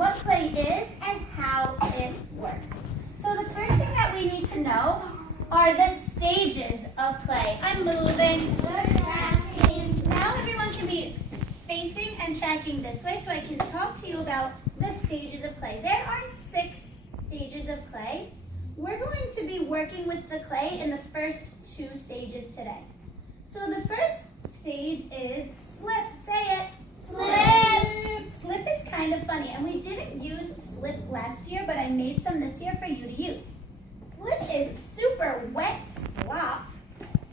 what clay is and how it works. So the first thing that we need to know are the stages of clay. I'm moving. Now everyone can be facing and tracking this way so I can talk to you about the stages of clay. There are 6 stages of clay. We're going to be working with the clay in the first 2 stages today. So the first stage is slip. Say it. Slip. Slip is kind of funny, and we didn't use slip last year, but I made some this year for you to use. Slip is super wet slop.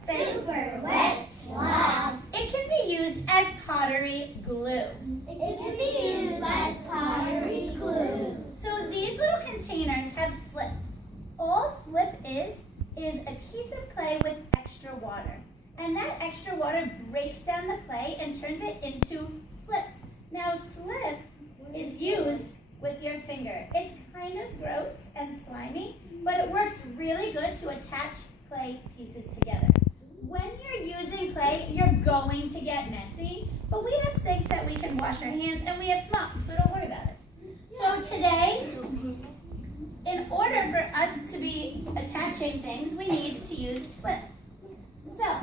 Say super wet slop. It can be used as pottery glue. It can be used as pottery glue. So these little containers have slip. All slip is a piece of clay with extra water. And that extra water breaks down the clay and turns it into slip. Now slip is used with your finger. It's kind of gross and slimy, but it works really good to attach clay pieces together. When you're using clay, you're going to get messy, but we have sinks that we can wash our hands, and we have smock, so don't worry about it. So today, in order for us to be attaching things, we need to use slip. So,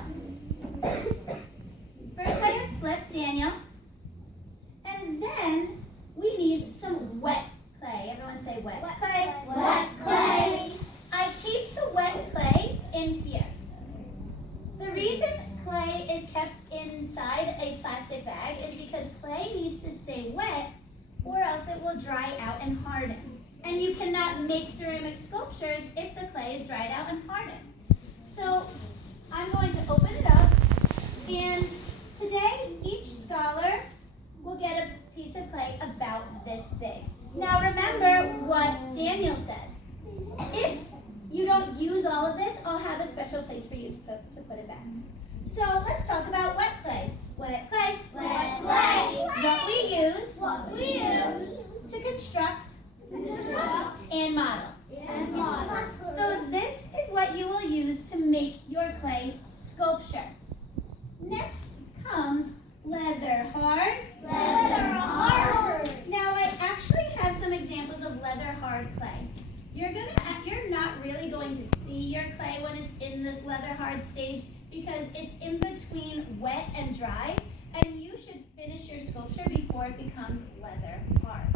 first I have slip, Daniel, and then we need some wet clay. Everyone say wet clay. Wet clay. I keep the wet clay in here. The reason clay is kept inside a plastic bag is because clay needs to stay wet or else it will dry out and harden. And you cannot make ceramic sculptures if the clay is dried out and hardened. So I'm going to open it up, and today each scholar will get a piece of clay about this big. Now remember what Daniel said. If you don't use all of this, I'll have a special place for you to put it back. So let's talk about wet clay. Wet clay. Wet clay. What we use to construct and model. So this is what you will use to make your clay sculpture. Next comes leather hard. Leather hard. Now I actually have some examples of leather hard clay. You're not really going to see your clay when it's in the leather hard stage because it's in between wet and dry, and you should finish your sculpture before it becomes leather hard.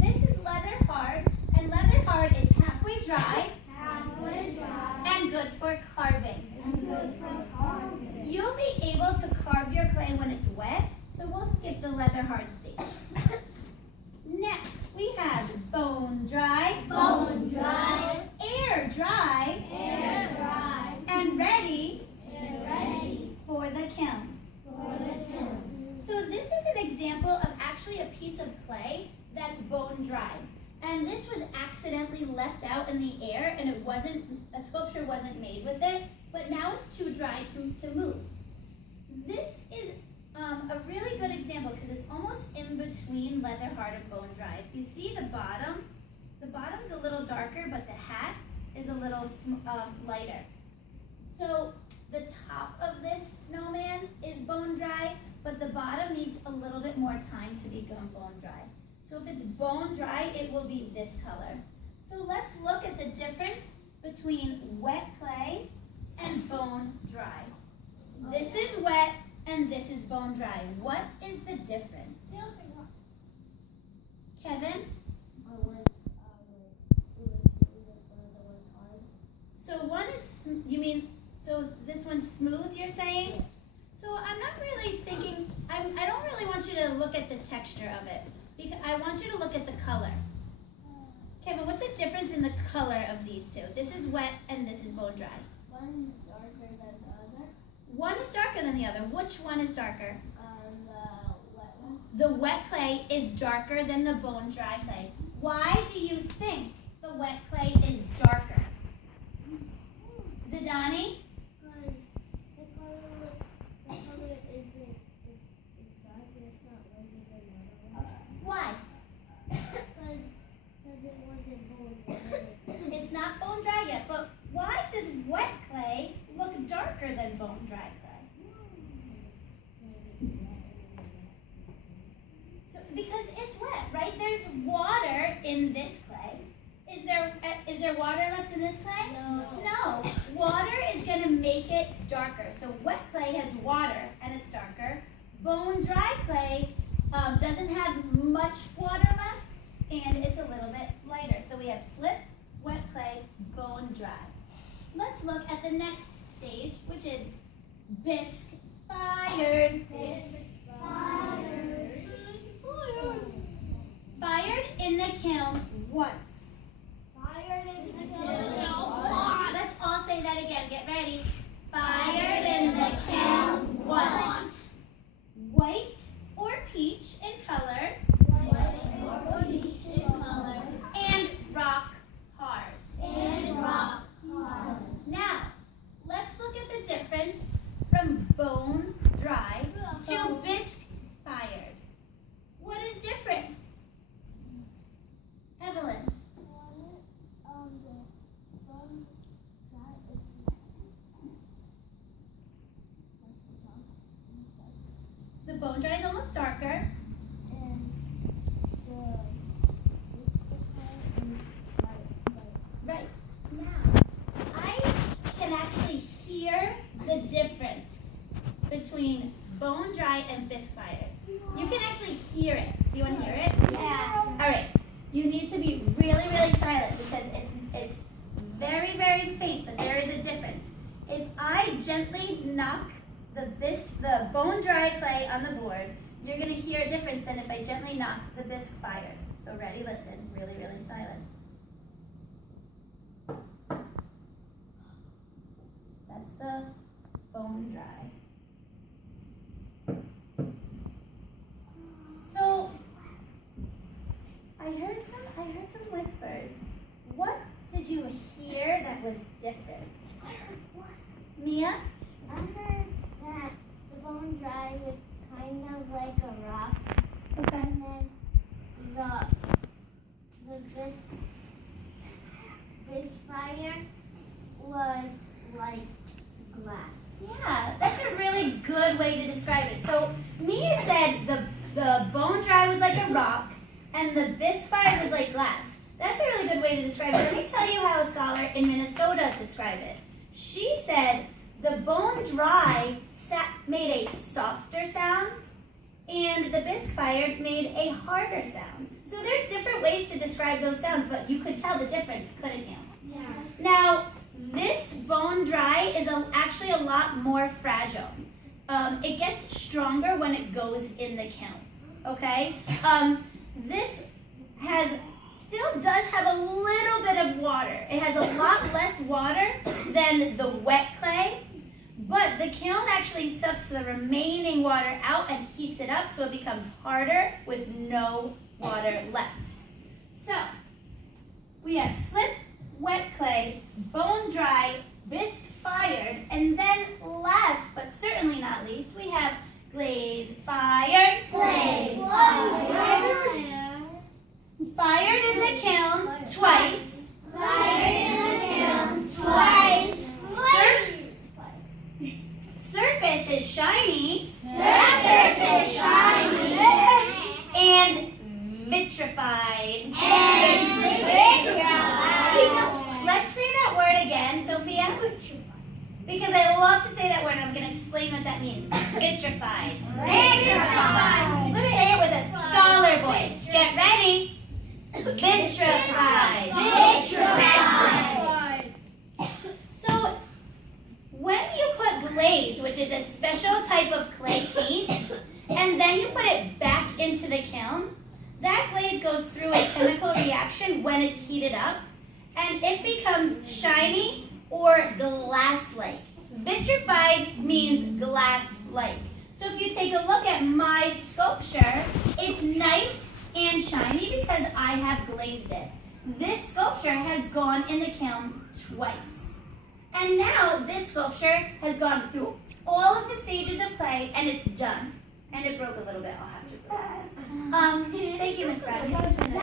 This is leather hard, and leather hard is halfway dry, and good for carving. You'll be able to carve your clay when it's wet, so we'll skip the leather hard stage. Next, we have bone dry, Bone dry. air dry, Air dry. and ready And ready for the kiln. for the kiln. So this is an example of actually a piece of clay that's bone dry. And this was accidentally left out in the air, and a sculpture wasn't made with it, but now it's too dry to move. This is a really good example because it's almost in between leather hard and bone dry. If you see the bottom's a little darker, but the hat is a little lighter. So the top of this snowman is bone dry, but the bottom needs a little bit more time to become bone dry. So if it's bone dry, it will be this color. So let's look at the difference between wet clay and bone dry. This is wet and this is bone dry. What is the difference? Kevin? So one is, so this one's smooth, you're saying? So I'm not really thinking, I don't really want you to look at the texture of it. Because I want you to look at the color. Kevin, what's the difference in the color of these two? This is wet and this is bone dry. One is darker than the other. One is darker than the other. Which one is darker? The wet one. The wet clay is darker than the bone dry clay. Why do you think the wet clay is darker? Zidani? Because the color is dark and it's not lighter than the other one. Why? Because it wasn't bone dry. It's not bone dry yet, but why does wet clay look darker than bone dry clay? So, because it's wet, right? There's water in this clay. Is there water left in this clay? No. Water is going to make it darker. So wet clay has water and it's darker. Bone dry clay doesn't have much water left and it's a little bit lighter. So we have slip, wet clay, bone dry. Let's look at the next stage, which is bisque fired. Fired in the kiln once. Let's all say that again. Get ready. Fired in the kiln once. White or peach in color. And rock hard. Now, let's look at the difference from bone dry to bisque fired. What is different? Evelyn. The bone dry is almost darker. Right. Now, I can actually hear the difference between bone dry and bisque fired. You can actually hear it. Do you want to hear it? Yeah. All right. You need to be really, really silent because it's very, very faint, but there is a difference. If I gently knock the bone dry clay on the board, you're going to hear a difference than if I gently knock the bisque fired. So ready, listen, really, really silent. That's the bone dry. So I heard some whispers. What did you hear that was different? Mia? I heard that the bone dry was kind of like a rock, Okay. and then this fire was like glass. Yeah, that's a really good way to describe it. So Mia said the bone dry was like a rock and the bisque fired was like glass. That's a really good way to describe it. Let me tell you how a scholar in Minnesota described it. She said the bone dry made a softer sound and the bisque fired made a harder sound. So there's different ways to describe those sounds, but you could tell the difference, couldn't you? Yeah. Now, this bone dry is actually a lot more fragile. It gets stronger when it goes in the kiln, okay? This still does have a little bit of water. It has a lot less water than the wet clay, but the kiln actually sucks the remaining water out and heats it up so it becomes harder with no water left. So, we have slip, wet clay, bone dry, bisque fired, and then last but certainly not least, we have glaze fired. Fired in the kiln twice. Surface is shiny. And vitrified. Let's say that word again, Sophia. Because I love to say that word and I'm going to explain what that means. Vitrified. Let's say it with a scholar voice. Get ready. Vitrified. So, when you put glaze, which is a special type of clay paint, and then you put it back into the kiln, that glaze goes through a chemical reaction when it's heated up, and it becomes shiny or glass-like. Vitrified means glass-like. So if you take a look at my sculpture, it's nice and shiny because I have glazed it. This sculpture has gone in the kiln twice. And now this sculpture has gone through all of the stages of clay and it's done. And it broke a little bit, I'll have to put it. Thank you, Miss Bradley.